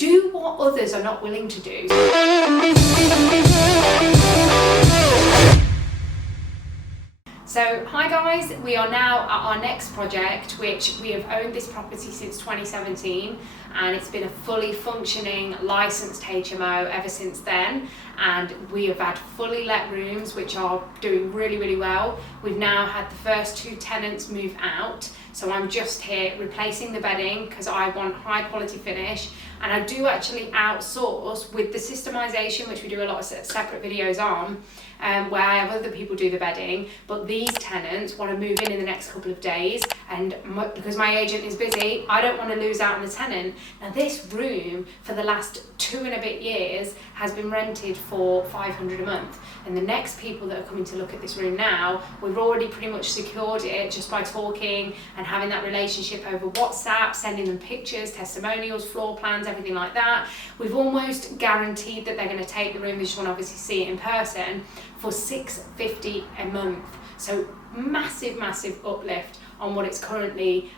Do what others are not willing to do. So hi guys, we are now at our next project, which we have owned this property since 2017, and it's been a fully functioning licensed HMO ever since then, and we have had fully let rooms which are doing really well. We've now had the first 2 tenants move out, so I'm just here replacing the bedding because I want high quality finish, and I do actually outsource with the systemization, which we do a lot of separate videos on, where I have other people do the bedding, but these tenants want to move in the next couple of days, and because my agent is busy, I don't want to lose out on the tenant. Now this room for the last 2 and a bit years has been rented for $500 a month, and the next people that are coming to look at this room now, we've already pretty much secured it just by talking and having that relationship over WhatsApp, sending them pictures, testimonials, floor plans, everything like that. We've almost guaranteed that they're going to take the room. They just want to obviously see it in person for $650 a month. So massive uplift on what it's currently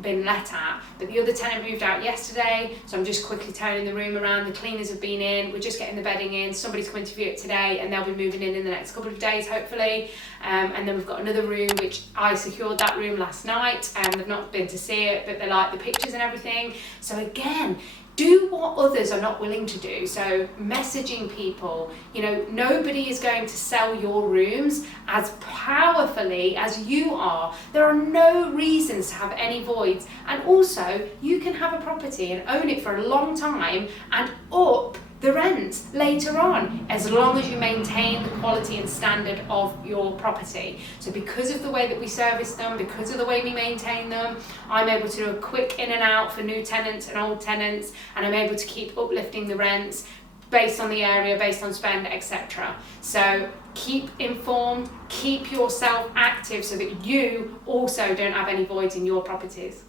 been let at. But the other tenant moved out yesterday, so I'm just quickly turning the room around. The cleaners have been in, we're just getting the bedding in. Somebody's coming to view it today, and they'll be moving in the next couple of days, hopefully. And then we've got another room, which I secured that room last night, and they've not been to see it, but they like the pictures and everything. So again, do what others are not willing to do. So messaging people, nobody is going to sell your rooms as powerfully as you are. There are no reasons to have any voids. And also, you can have a property and own it for a long time and up the rent later on, as long as you maintain the quality and standard of your property. So because of the way that we service them, because of the way we maintain them, I'm able to do a quick in and out for new tenants and old tenants, and I'm able to keep uplifting the rents based on the area, based on spend, etc. So keep informed, keep yourself active so that you also don't have any voids in your properties.